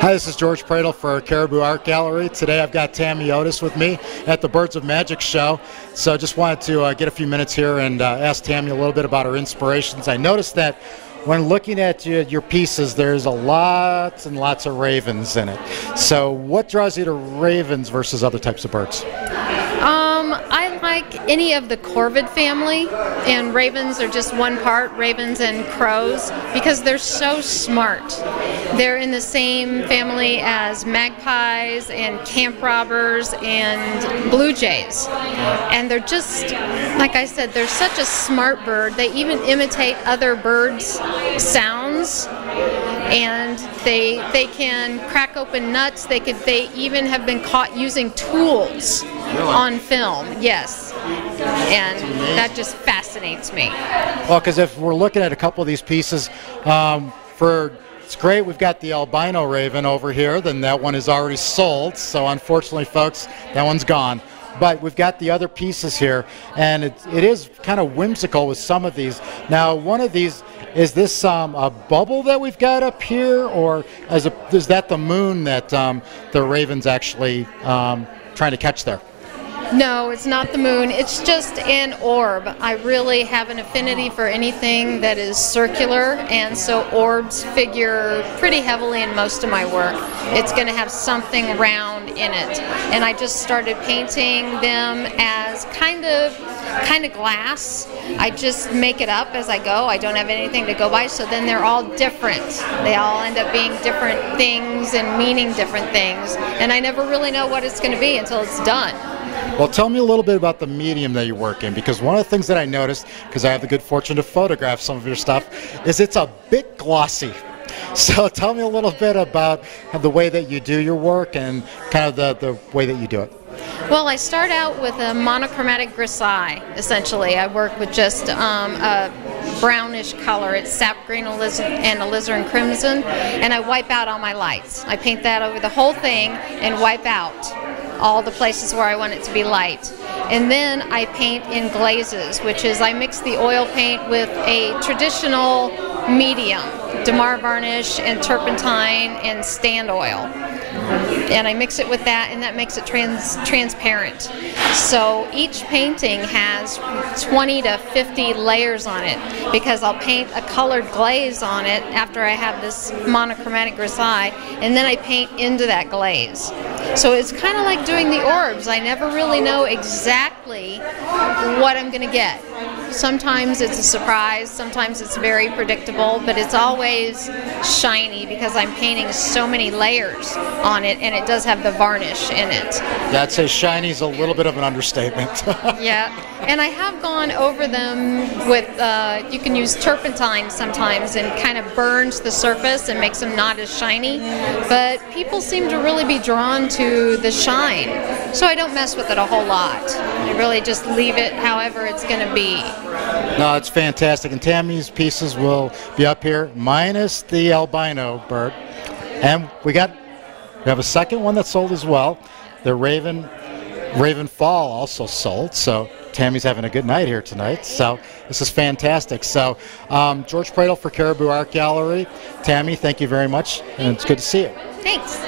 Hi, this is George Pradle for Caribou Art Gallery. Today I've got Tammi Otis with me at the Birds of Magic show. So I just wanted to get a few minutes here and ask Tammi a little bit about her inspirations. I noticed that when looking at your pieces, there's a lots and lots of ravens in it. So what draws you to ravens versus other types of birds? I like any of the corvid family, and ravens are just one part, ravens and crows, because they're so smart. They're in the same family as magpies and camp robbers and blue jays. And they're just, like I said, they're such a smart bird. They even imitate other birds' sounds. And they can crack open nuts. They even have been caught using tools on film. Yes, and that just fascinates me. Well, because if we're looking at a couple of these pieces, it's great. We've got the albino raven over here. Then that one is already sold. So unfortunately, folks, that one's gone. But we've got the other pieces here, and it is kind of whimsical with some of these. Now, one of these, is this a bubble that we've got up here, or is that the moon that the raven's actually trying to catch there? No, it's not the moon. It's just an orb. I really have an affinity for anything that is circular, and so orbs figure pretty heavily in most of my work. It's going to have something round in it. And I just started painting them as kind of glass. I just make it up as I go. I don't have anything to go by, so then they're all different. They all end up being different things and meaning different things. And I never really know what it's going to be until it's done. Well, tell me a little bit about the medium that you work in, because one of the things that I noticed, because I have the good fortune to photograph some of your stuff, is it's a bit glossy. So tell me a little bit about the way that you do your work and kind of the way that you do it. Well, I start out with a monochromatic grisaille, essentially. I work with just a brownish color. It's sap green and alizarin crimson, and I wipe out all my lights. I paint that over the whole thing and wipe out all the places where I want it to be light. And then I paint in glazes, which is I mix the oil paint with a traditional medium, Damar varnish and turpentine and stand oil. And I mix it with that, and that makes it transparent. So each painting has 20 to 50 layers on it, because I'll paint a colored glaze on it after I have this monochromatic grisaille, and then I paint into that glaze. So it's kind of like doing the orbs. I never really know exactly what I'm going to get. Sometimes it's a surprise, sometimes it's very predictable, but it's always shiny because I'm painting so many layers on it, and it does have the varnish in it. Yeah, I'd say shiny is a little bit of an understatement. Yeah, and I have gone over them with, you can use turpentine sometimes, and kind of burns the surface and makes them not as shiny, but people seem to really be drawn to the shine, so I don't mess with it a whole lot. I really just leave it however it's going to be. No, it's fantastic, and Tammi's pieces will be up here, minus the albino bird, and we have a second one that's sold as well. The Raven Fall also sold, so Tammi's having a good night here tonight. So this is fantastic. So George Pradle for Caribou Art Gallery. Tammi, thank you very much, and it's good to see you. Thanks.